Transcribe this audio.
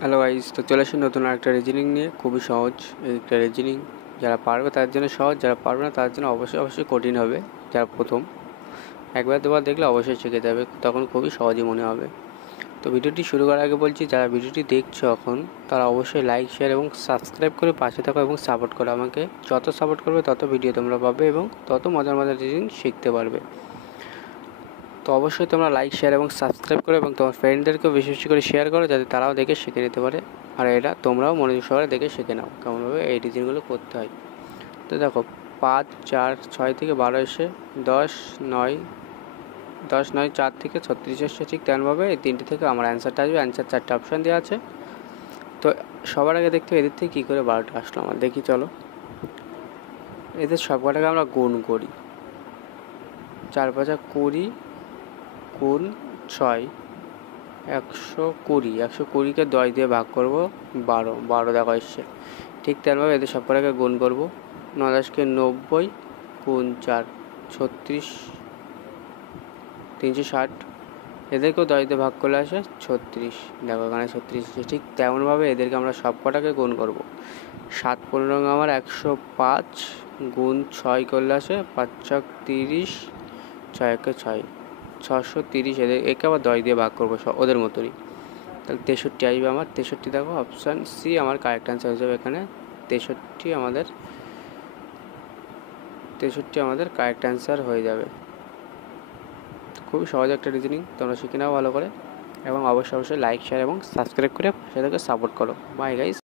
Hello guys, তো চলে আসি নতুন একটা রিজনিং নিয়ে। খুবই সহজ একটা রিজনিং। যারা পারবে তাদের জন্য সহজ, যারা পারবে না তাদের জন্য অবশ্যই কঠিন হবে। যারা প্রথম একবার দুবার দেখলে অবশ্যই শিখে যাবে, তখন খুবই সহজই মনে হবে। তো ভিডিওটি শুরু করার আগে বলছি, যারা ভিডিওটি দেখছো এখন তারা অবশ্যই লাইক, শেয়ার এবং সাবস্ক্রাইব করে পাশে থাকো এবং সাপোর্ট করো আমাকে। যত সাপোর্ট করবে তত ভিডিও তোমরা পাবে এবং তত মজার রিজনিং শিখতে পারবে। তো অবশ্যই তোমরা লাইক, শেয়ার এবং সাবস্ক্রাইব করো এবং তোমার ফ্রেন্ডদেরকেও বেশি বেশি করে শেয়ার করো, যাতে তারাও দেখে শিখে নিতে পারে। আর এটা তোমরাও মনোযোগ সহকারে দেখে শিখে নাও কেমনভাবে এই ডিজাইনগুলো করতে হয়। তো দেখো, 5, 4, 6 থেকে 12 এসে 10, 9, 4 থেকে 36 এসে, ঠিক তেমনভাবে এই তিনটে থেকে আমার অ্যান্সারটা আসবে। অ্যান্সার 4টে অপশান দেওয়া আছে। তো সবার আগে দেখতে এদের থেকে কী করে 12টা আসলো আমার, দেখি চলো। এদের সব কটাকে আমরা গুণ করি। 4 5 20 গুণ 6, 120। 120কে 10 দিয়ে ভাগ করবো, 12 দেখো এসছে। ঠিক তেমনভাবে এদের সব কটাকে গুণ করবো। 9 10কে 90 গুণ 4, 36, 360। এদেরকেও 10 দিয়ে ভাগ করলে আসে 36। দেখো এখানে 36 এসেছে। ঠিক তেমনভাবে এদেরকে আমরা সব কটাকে গুণ করবো। 7 15 আমার 105 গুণ 6 করলে আসে 5 6 30, 6 1 6, 630। একে আবার 10 দিয়ে ভাগ করবো ওদের মতনই। তাহলে 63 আসবে আমার। 63 দেখো অপশান সি আমার কারেক্ট অ্যান্সার হয়ে যাবে এখানে। 63 আমাদের কারেক্ট অ্যান্সার হয়ে যাবে। খুবই সহজ একটা রিজনিং, তোমরা শিখে নাও ভালো করে এবং অবশ্যই লাইক, শেয়ার এবং সাবস্ক্রাইব করে সেটাকে সাপোর্ট করো। Bye guys.